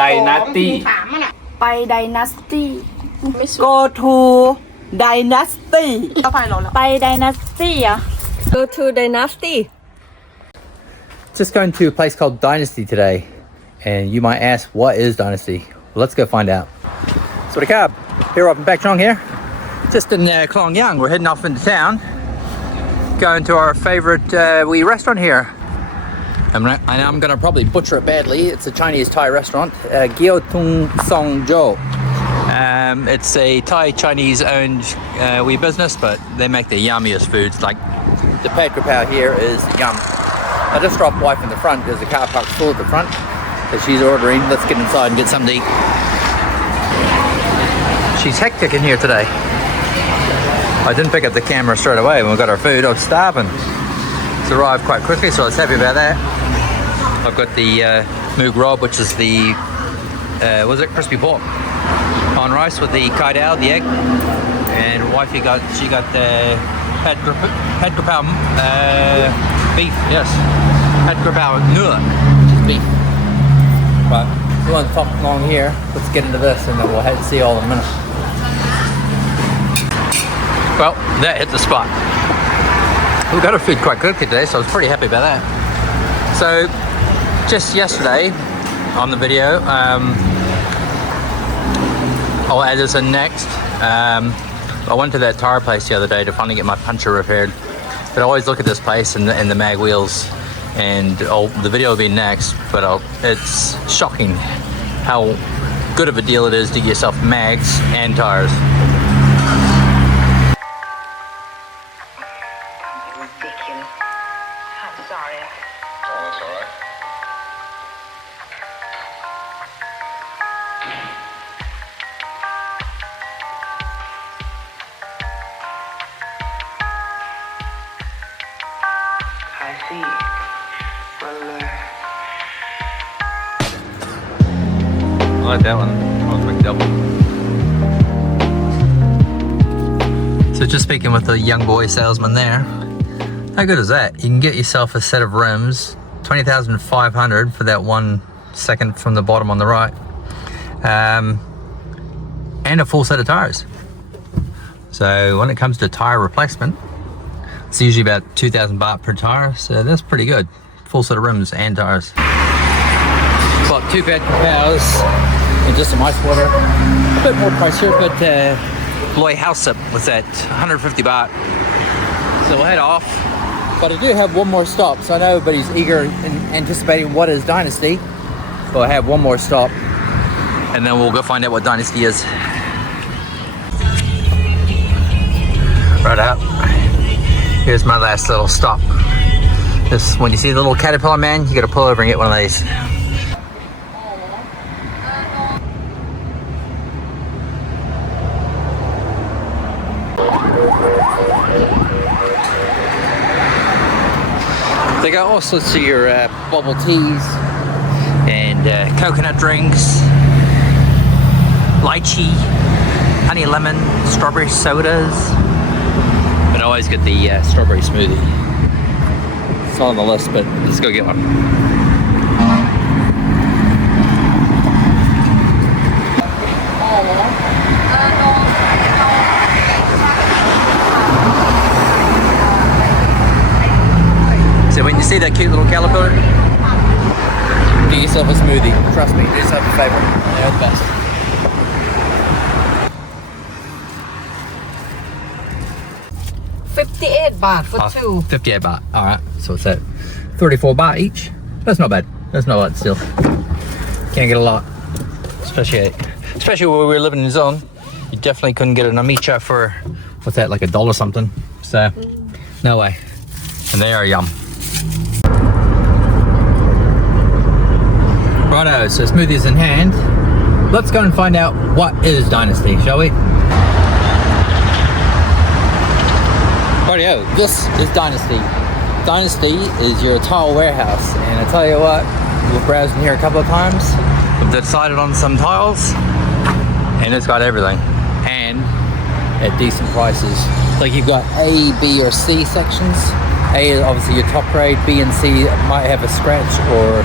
Dynasty ไป Dynasty Go to Dynasty ไป Dynasty อ่ะ Go to Dynasty Just going to a place called Dynasty today, and you might ask, what is Dynasty? Well, let's go find out. Sawasdee Krab, here up in back Chong here, just in Klong Yang. We're heading off into town, going to our favorite wee restaurant here. I'm gonna probably butcher it badly. It's a Chinese Thai restaurant, Gyo Tung Song Jo. It's a Thai Chinese owned wee business, but they make the yummiest foods. Like the pad krapao here is yum. I just dropped wife in the front. There's a car park full at the front that she's ordering. Let's get inside and get something to eat. She's hectic in here today. I didn't pick up the camera straight away when we got our food. I was starving. It's arrived quite quickly, so I was happy about that. I've got the moog rob, which is the was it crispy pork on rice with the kai dao, the egg, and wifey got the pad krapao beef. Yes, pad krapao nuo, which is beef. But we won't talk long here. Let's get into this, and then we'll head and see all in a minute. Well, that hit the spot. We got our food quite quickly today, so I was pretty happy about that. So, just yesterday on the video, I'll add this in next. I went to that tire place the other day to finally get my puncher repaired. But I always look at this place and the mag wheels, and the video will be next. But it's shocking how good of a deal it is to get yourself mags and tires. I like that one. I was big double. So just speaking with the young boy salesman there, how good is that? You can get yourself a set of rims, 20,500 for that 1 second from the bottom on the right, and a full set of tires. So when it comes to tire replacement, it's usually about 2,000 baht per tire, so that's pretty good. Full set of rims and tires. Bought 2 pad krapaos and just some ice water. A bit more pricier, but Loy house sip was at 150 baht. So we'll head off. But I do have one more stop, so I know everybody's eager and anticipating what is Dynasty. So I have one more stop, and then we'll go find out what Dynasty is. Right up. Here's my last little stop. This, when you see the little caterpillar man, you gotta pull over and get one of these. They got all sorts of your bubble teas and coconut drinks, lychee, honey lemon, strawberry sodas. But I always get the strawberry smoothie. It's not on the list, but let's go get one. So when you see that cute little caterpillar, get yourself a smoothie. Trust me, do yourself a favor. They're the best. $58 for two. 58 baht. All right. So what's that? 34 baht each. That's not bad. That's not bad still. Can't get a lot, especially where we were living in New Zealand. You definitely couldn't get an amicha for what's that, like $1 something. So no way. And they are yum. Righto. So smoothies in hand. Let's go and find out what is Dynasty, shall we? Rightio, this is Dynasty. Dynasty is your tile warehouse, and I tell you what, we're browsing here a couple of times. We've decided on some tiles, and it's got everything, and at decent prices. Like you've got A, B, or C sections. A is obviously your top grade. B and C might have a scratch, or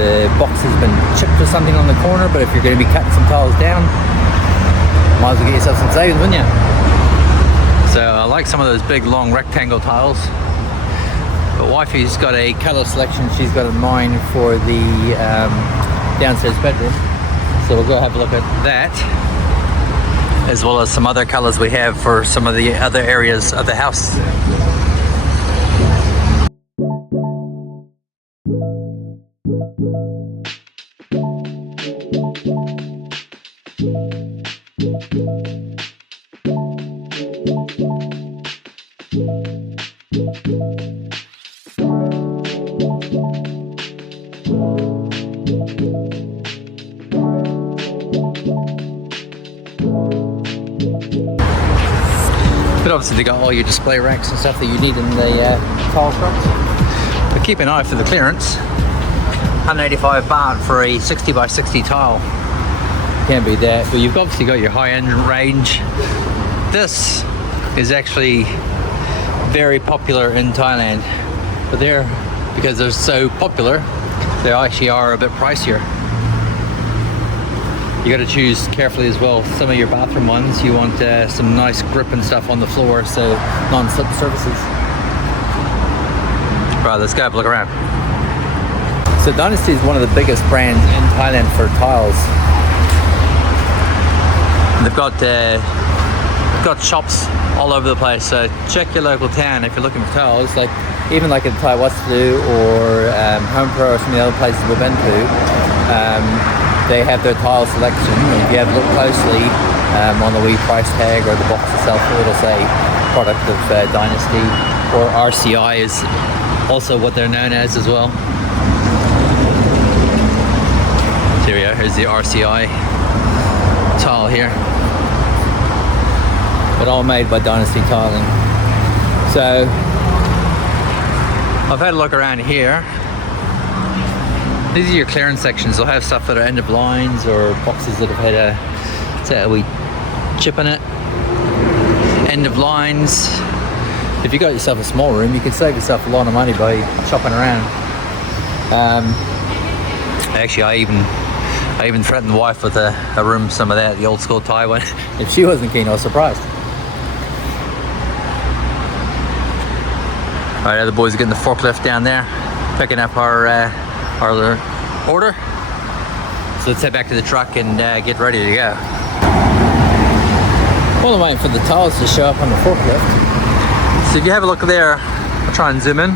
the box has been chipped or something on the corner, but if you're going to be cutting some tiles down, might as well get yourself some savings, wouldn't you? So I like some of those big long rectangle tiles, but wifey's got a color selection she's got in mind for the downstairs bedroom, so we'll go have a look at that, as well as some other colors we have for some of the other areas of the house. But obviously they got all your display racks and stuff that you need in the tile shops. But keep an eye for the clearance. 185 baht for a 60 by 60 tile. Can't beat that. But you've obviously got your high-end range. This is actually very popular in Thailand. But because they're so popular, they actually are a bit pricier. You got to choose carefully as well. Some of your bathroom ones, you want some nice grip and stuff on the floor, so non-slip surfaces. Right, let's go have a look around. So Dynasty is one of the biggest brands in Thailand for tiles. They've got shops all over the place, so check your local town if you're looking for tiles. Like even like in Thai Wastu or Home Pro or some of the other places we've been to, they have their tile selection. If you have a look closely on the wee price tag or the box itself, it'll say product of Dynasty, or RCI is also what they're known as well. Here we go, here's the RCI tile here. But all made by Dynasty Tiling. So I've had a look around here. These are your clearance sections. They'll have stuff that are end of lines or boxes that have had a wee chip in it. End of lines. If you got yourself a small room, you can save yourself a lot of money by shopping around. Actually, I even threatened the wife with a room, some of that, the old school Thai one. If she wasn't keen, I was surprised. All right, the boys are getting the forklift down there, picking up our order. So let's head back to the truck and get ready to go. While I'm waiting for the tiles to show up on the forklift. So if you have a look there, I'll try and zoom in.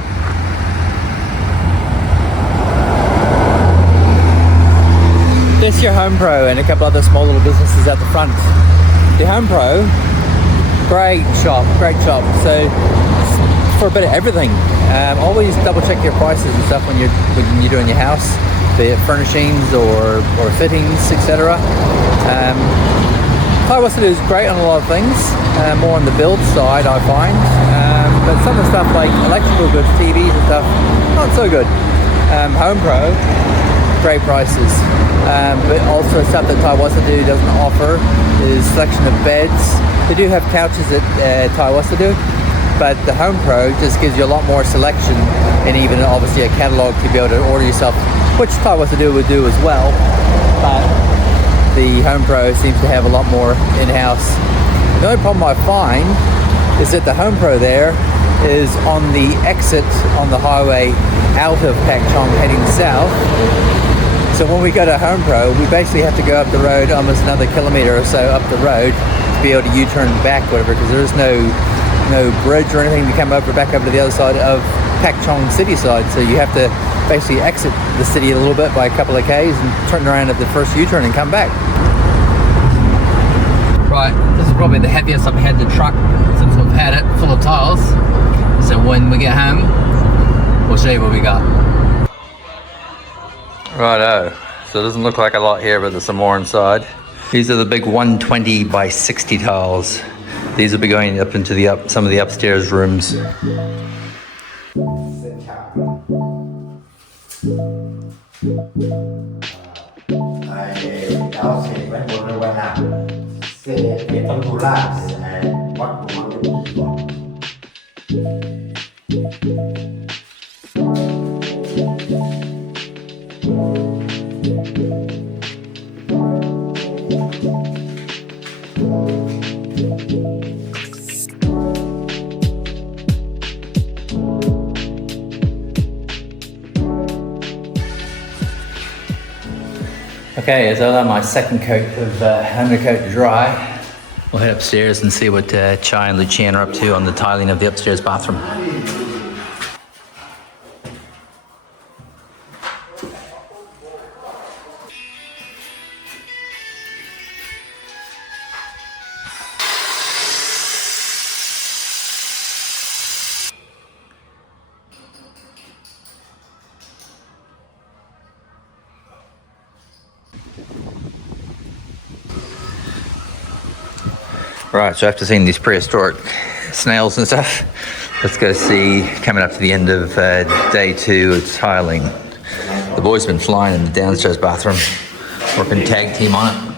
This is your Home Pro and a couple other small little businesses at the front. The Home Pro, great shop. So for a bit of everything. Always double check your prices and stuff when you're doing your house, be it furnishings or fittings, etc. Thai Wastu is great on a lot of things, more on the build side I find, but some of the stuff like electrical goods, TVs and stuff, not so good. Home Pro, great prices, but also stuff that Thai Wastu doesn't offer is selection of beds. They do have couches at Thai Wastu, but the Home Pro just gives you a lot more selection and even obviously a catalog to be able to order yourself, which Thai Wastu would do as well, but the Home Pro seems to have a lot more in-house. The only problem I find is that the Home Pro there is on the exit on the highway out of Pak Chong heading south. So when we go to Home Pro, we basically have to go up the road almost another kilometer or so up the road to be able to U-turn back, whatever, because there is no bridge or anything to come back over to the other side of Pak Chong city side. So you have to basically exit the city a little bit by a couple of Ks and turn around at the first U-turn and come back. Right, this is probably the heaviest I've had the truck since we've had it, full of tiles. So when we get home, we'll show you what we got. Righto, so it doesn't look like a lot here, but there's some more inside. These are the big 120 by 60 tiles. These will be going up into some of the upstairs rooms. Okay, so I let my second coat of undercoat dry. We'll head upstairs and see what Chai and Lucian are up to on the tiling of the upstairs bathroom. Right, so after seeing these prehistoric snails and stuff, let's go see, coming up to the end of day 2 of tiling. The boys have been flying in the downstairs bathroom, working tag team on it.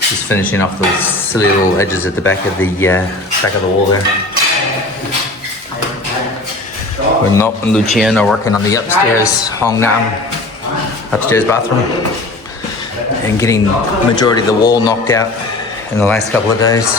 Just finishing off those silly little edges at the back of the wall there. When Mop and Lucian are working on the upstairs upstairs bathroom, and getting the majority of the wall knocked out in the last couple of days.